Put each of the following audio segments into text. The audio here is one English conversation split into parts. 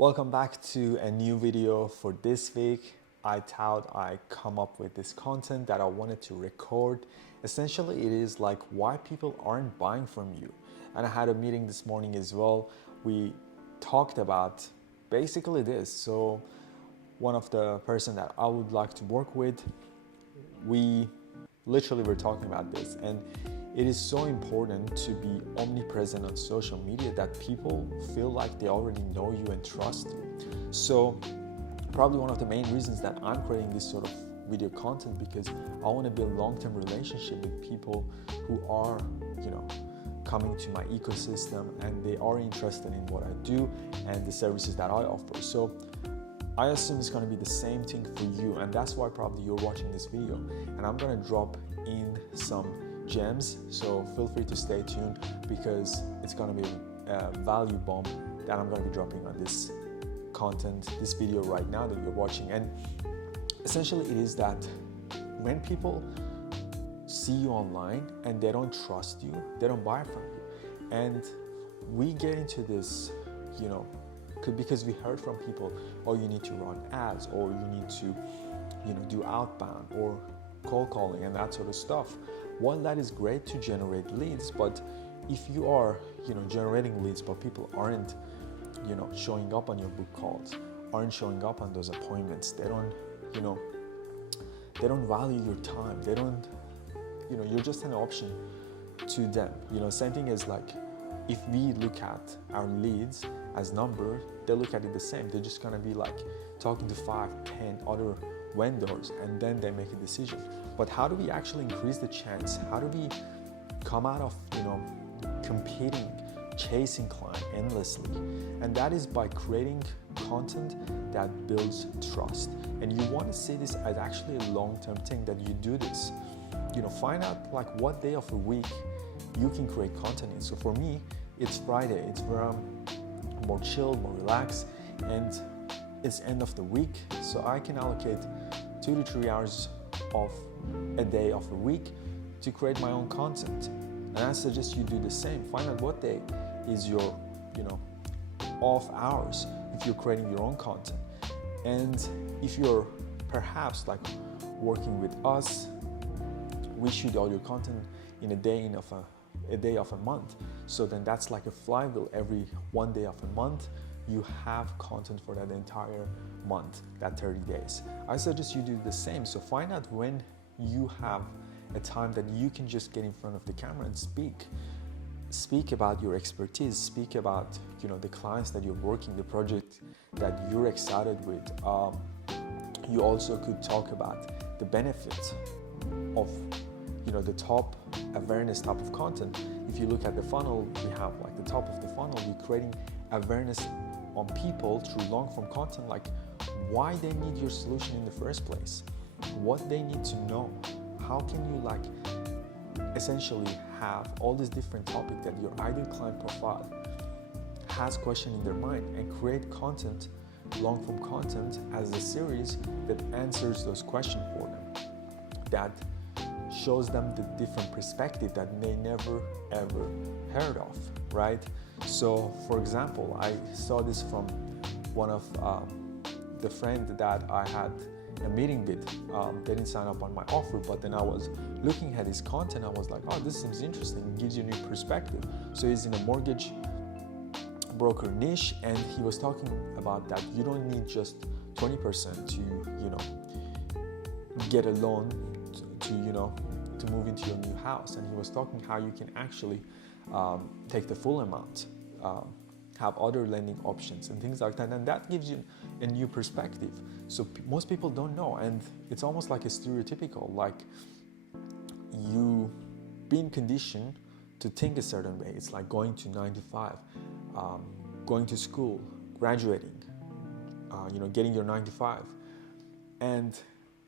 Welcome back to a new video for this week. I thought I come up with this content that I wanted to record. Essentially, it is like why people aren't buying from you. And I had a meeting this morning as well. We talked about basically this. So one of the person that I would like to work with, we literally were talking about this, and it is so important to be omnipresent on social media that people feel like they already know you and trust you. So probably one of the main reasons that I'm creating this sort of video content, because I want to build long-term relationship with people who are, coming to my ecosystem and they are interested in what I do and the services that I offer. So I assume it's going to be the same thing for you, and that's why probably you're watching this video. And I'm going to drop in some gems, so feel free to stay tuned because it's going to be a value bomb that I'm going to be dropping on this content, this video right now that you're watching. And essentially it is that when people see you online and they don't trust you, they don't buy from you. And we get into this, because we heard from people, oh, you need to run ads, or you need to, do outbound or cold calling and that sort of stuff. While that is great to generate leads, but if you are, generating leads, but people aren't, showing up on your book calls, aren't showing up on those appointments, they don't, they don't value your time. They don't, you're just an option to them. Same thing as like, if we look at our leads as numbers, they look at it the same. They're just gonna be like talking to 5, 10 other vendors, and then they make a decision. But how do we actually increase the chance? How do we come out of, competing, chasing client endlessly? And that is by creating content that builds trust. And you want to see this as actually a long-term thing, that you do this. Find out like what day of the week you can create content in. So for me, it's Friday. It's where I'm more chill, more relaxed, and it's end of the week. So I can allocate 2 to 3 hours of a day of the week to create my own content. And I suggest you do the same. Find out what day is your, off hours if you're creating your own content. And if you're perhaps like working with us, we shoot all your content in a day of a month. So then that's like a flywheel. Every one day of a month, you have content for that entire month, that 30 days. I suggest you do the same. So find out when you have a time that you can just get in front of the camera and speak about your expertise, speak about, the clients that you're working, the project that you're excited with. You also could talk about the benefits of, the top awareness type of content. If you look at the funnel, we have like the top of the funnel, we're creating awareness on people through long form content, like why they need your solution in the first place, what they need to know, how can you like essentially have all these different topics that your ideal client profile has question in their mind, and create content, long form content as a series that answers those questions for them, that shows them the different perspective that they never ever heard of, right? So for example, I saw this from one of the friend that I had a meeting with. They didn't sign up on my offer, but then I was looking at his content. I was like, oh, this seems interesting. It gives you a new perspective. So he's in a mortgage broker niche, and he was talking about that you don't need just 20% to, get a loan to move into your new house. And he was talking how you can actually take the full amount, have other lending options and things like that, and that gives you a new perspective. So most people don't know, and it's almost like a stereotypical, like you being conditioned to think a certain way. It's like going to 9 to 5, going to school, graduating, getting your 9 to 5, and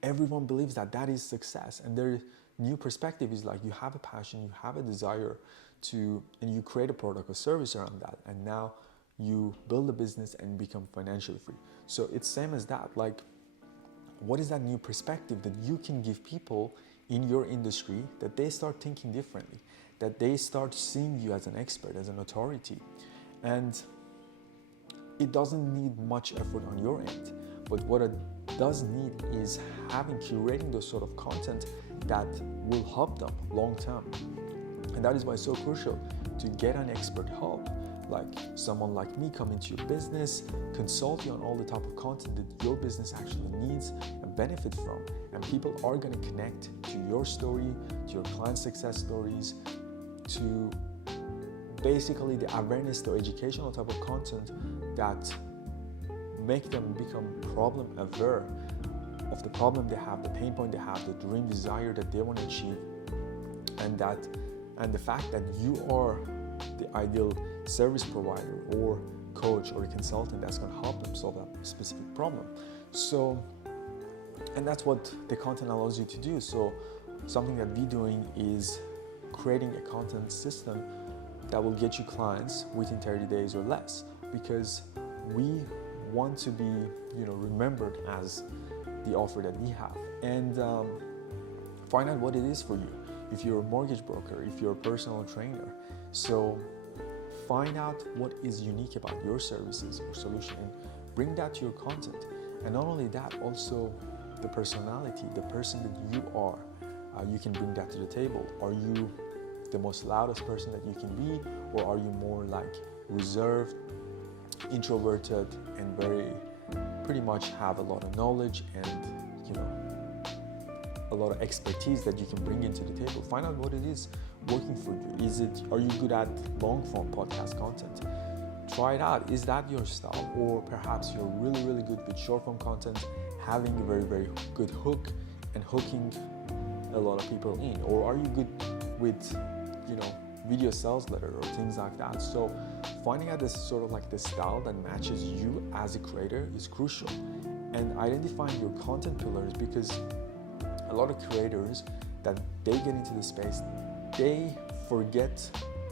everyone believes that that is success. And their new perspective is like, you have a passion, you have a desire to, and you create a product or service around that, and now you build a business and become financially free. So it's same as that. Like, what is that new perspective that you can give people in your industry, that they start thinking differently, that they start seeing you as an expert, as an authority? And it doesn't need much effort on your end. But what it does need is curating those sort of content that will help them long term. And that is why it's so crucial to get an expert help, like someone like me come into your business, consult you on all the type of content that your business actually needs and benefit from. And people are going to connect to your story, to your client success stories, to basically the awareness, the educational type of content that make them become problem aware of the problem they have, the pain point they have, the dream desire that they want to achieve, and the fact that you are the ideal service provider or coach or a consultant that's going to help them solve that specific problem. So, and that's what the content allows you to do. So something that we're doing is creating a content system that will get you clients within 30 days or less, because we want to be, remembered as the offer that we have. And find out what it is for you. If you're a mortgage broker, if you're a personal trainer, so find out what is unique about your services or solution and bring that to your content. And not only that, also the personality, the person that you are, you can bring that to the table. Are you the most loudest person that you can be, or are you more like reserved, introverted, and pretty much have a lot of knowledge and a lot of expertise that you can bring into the table? Find out what it is working for you. Are you good at long form podcast content? Try it out. Is that your style? Or perhaps you're really, really good with short form content, having a very, very good hook and hooking a lot of people in? Or are you good with, video sales letter or things like that? So finding out this sort of like the style that matches you as a creator is crucial. And identifying your content pillars, because a lot of creators that they get into the space, they forget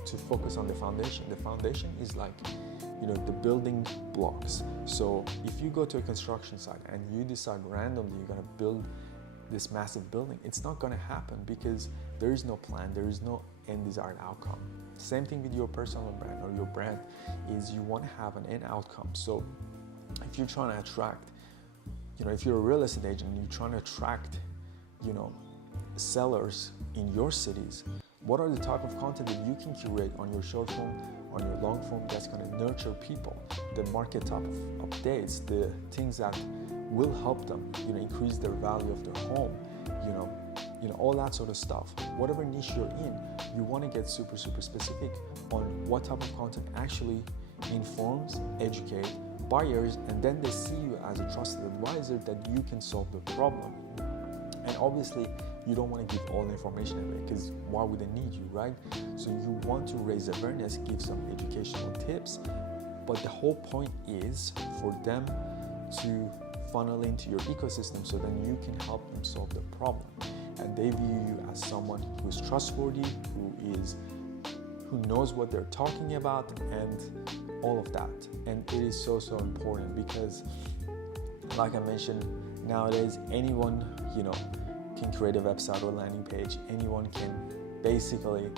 to focus on the foundation. The foundation is like, the building blocks. So if you go to a construction site and you decide randomly you're going to build this massive building, it's not going to happen because there is no plan, there is no end desired outcome. Same thing with your personal brand or your brand is you want to have an end outcome. So if you're trying to attract, if you're a real estate agent and you're trying to attract, sellers in your cities, what are the type of content that you can curate on your short form, on your long form, that's going to nurture people, the market type of updates, the things that will help them, increase their value of their home, all that sort of stuff. Whatever niche you're in, you want to get super, super specific on what type of content actually informs, educate buyers, and then they see you as a trusted advisor that you can solve the problem. And obviously, you don't want to give all the information away, because why would they need you, right? So you want to raise awareness, give some educational tips, but the whole point is for them to funnel into your ecosystem so then you can help them solve the problem. And they view you as someone who's trustworthy, who knows what they're talking about, and all of that. And it is so, so important because, like I mentioned, nowadays anyone, can create a website or landing page. Anyone can basically,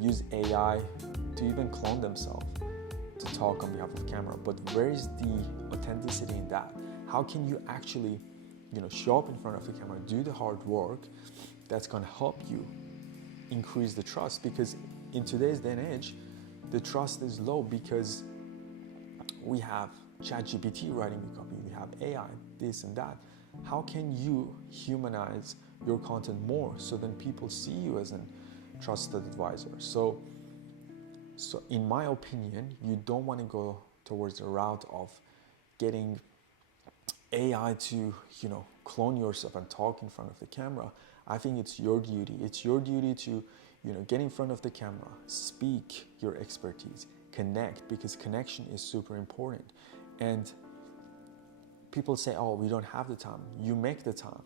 use AI to even clone themselves to talk on behalf of camera. But where is the authenticity in that? How can you actually, show up in front of the camera, do the hard work that's going to help you increase the trust? Because in today's day and age, the trust is low because we have ChatGPT writing the copy, we have AI, this and that. How can you humanize your content more so then people see you as a trusted advisor? So in my opinion, you don't want to go towards the route of getting AI to, clone yourself and talk in front of the camera. I think it's your duty. It's your duty to, get in front of the camera, speak your expertise, connect, because connection is super important. And people say, oh, we don't have the time. You make the time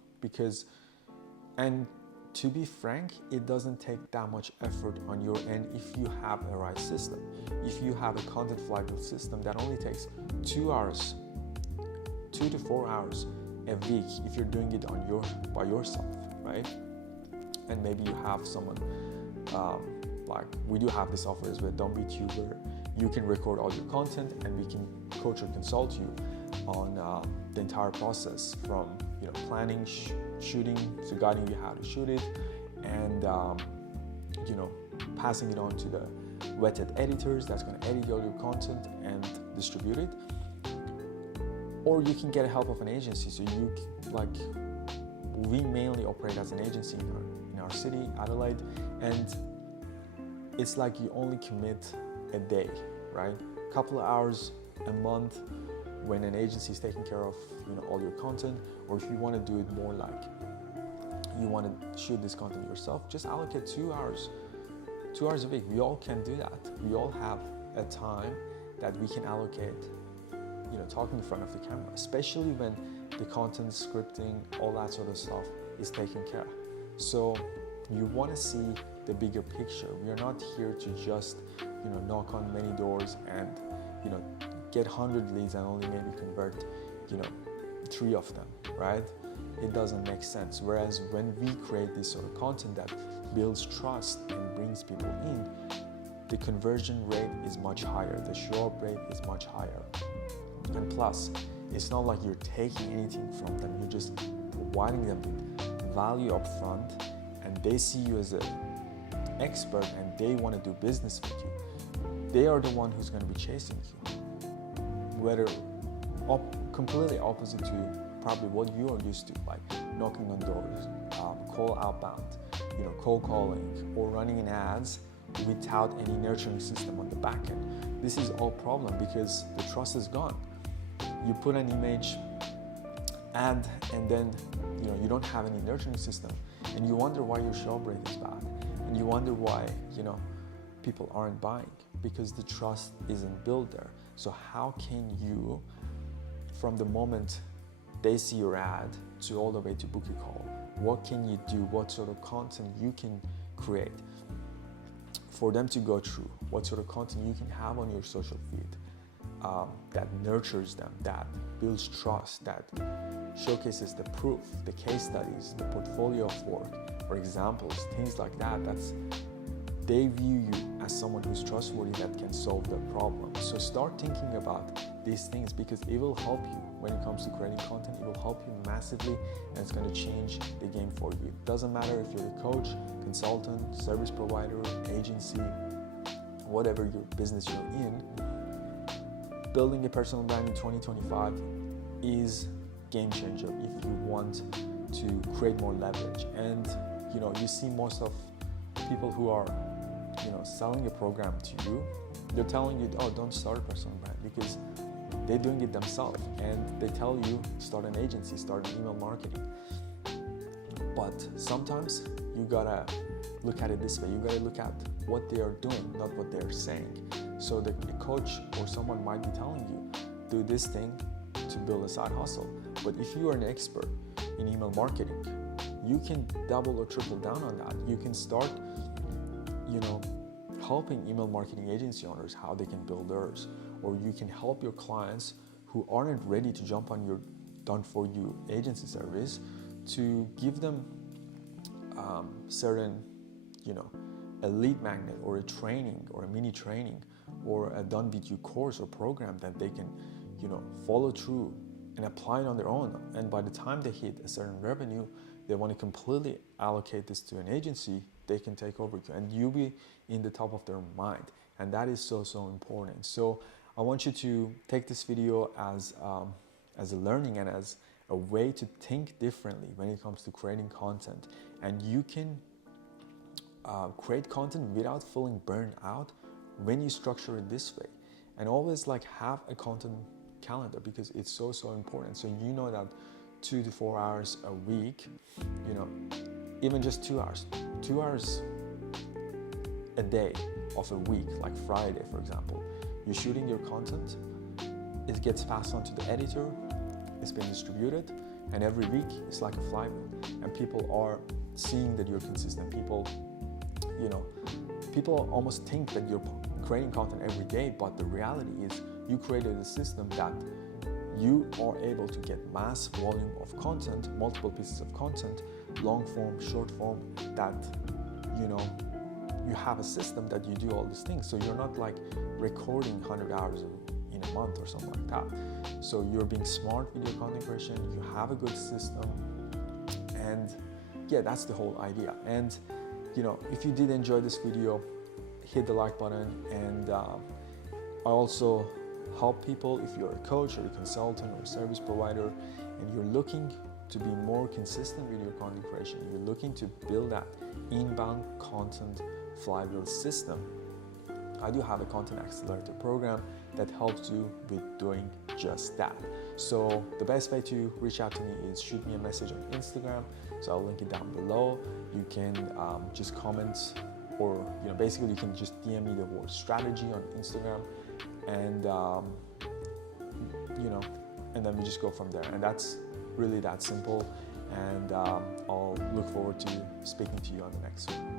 and to be frank, it doesn't take that much effort on your end if you have a right system. If you have a content flywheel system that only takes 2 hours, 2 to 4 hours a week, if you're doing it by yourself, right? And maybe you have someone, like we do have this offers with Don't Be Tuber, You can record all your content, and we can coach or consult you on the entire process, from planning, shooting, to guiding you how to shoot it, and passing it on to the vetted editors that's going to edit all your content and distribute it. Or you can get help of an agency. So we mainly operate as an agency in our city, Adelaide, and it's like you only commit a day, right? A couple of hours a month when an agency is taking care of all your content. Or if you want to do it more like you want to shoot this content yourself, just allocate 2 hours a week. We all can do that. We all have a time that we can allocate talking in front of the camera, especially when the content, scripting, all that sort of stuff is taken care of. So you want to see the bigger picture. We are not here to just knock on many doors and get 100 leads and only maybe convert 3 of them, right? It doesn't make sense. Whereas when we create this sort of content that builds trust and brings people in, the conversion rate is much higher, the show-up rate is much higher. And plus, it's not like you're taking anything from them, you're just providing them with value up front, and they see you as an expert and they want to do business with you. They are the one who's going to be chasing you. Whether completely opposite to probably what you are used to, like knocking on doors, call outbound, cold calling, or running in ads without any nurturing system on the back end. This is all problem because the trust is gone. You put an image ad and then you don't have any nurturing system, and you wonder why your show rate is bad, and you wonder why people aren't buying, because the trust isn't built there. So how can you, from the moment they see your ad to all the way to book a call, what can you do? What sort of content you can create for them to go through? What sort of content you can have on your social feed that nurtures them, that builds trust, that showcases the proof, the case studies, the portfolio of work or examples, things like that. They view you as someone who's trustworthy that can solve their problem. So start thinking about these things, because it will help you when it comes to creating content. It will help you massively, and it's going to change the game for you. It doesn't matter if you're a coach, consultant, service provider, agency, whatever your business you're in. Building a personal brand in 2025 is game changer if you want to create more leverage. And you see most of people who are selling a program to you, they're telling you, oh, don't start a personal brand, because they're doing it themselves, and they tell you start an agency, start an email marketing. But sometimes you gotta look at it this way. You gotta look at what they are doing, not what they're saying. So a coach or someone might be telling you, do this thing to build a side hustle. But if you are an expert in email marketing, you can double or triple down on that. You can start helping email marketing agency owners how they can build theirs, or you can help your clients who aren't ready to jump on your done-for-you agency service to give them certain, a lead magnet or a training or a mini training or a done-with-you course or program that they can, follow through and apply it on their own. And by the time they hit a certain revenue, they want to completely allocate this to an agency, they can take over you, and you'll be in the top of their mind. And that is so important. So I want you to take this video as a learning and as a way to think differently when it comes to creating content. And you can create content without feeling burned out when you structure it this way. And always have a content calendar, because it's so important. So that 2 to 4 hours a week, even just 2 hours a day of a week, like Friday, for example, you're shooting your content, it gets passed on to the editor, it's been distributed, and every week it's like a flywheel, and people are seeing that you're consistent. People almost think that you're creating content every day, but the reality is you created a system that you are able to get mass volume of content, multiple pieces of content, long form, short form, that you have a system that you do all these things. So you're not like recording 100 hours in a month or something like that. So you're being smart with your content creation, you have a good system, and yeah, that's the whole idea. And if you did enjoy this video, hit the like button. And I also help people. If you're a coach or a consultant or a service provider and you're looking to be more consistent with your content creation, you're looking to build that inbound content flywheel system, I do have a content accelerator program that helps you with doing just that. So the best way to reach out to me is shoot me a message on Instagram. So I'll link it down below. You can just comment, or basically you can just DM me the word strategy on Instagram, and and then we just go from there. And that's really that simple. And I'll look forward to speaking to you on the next one.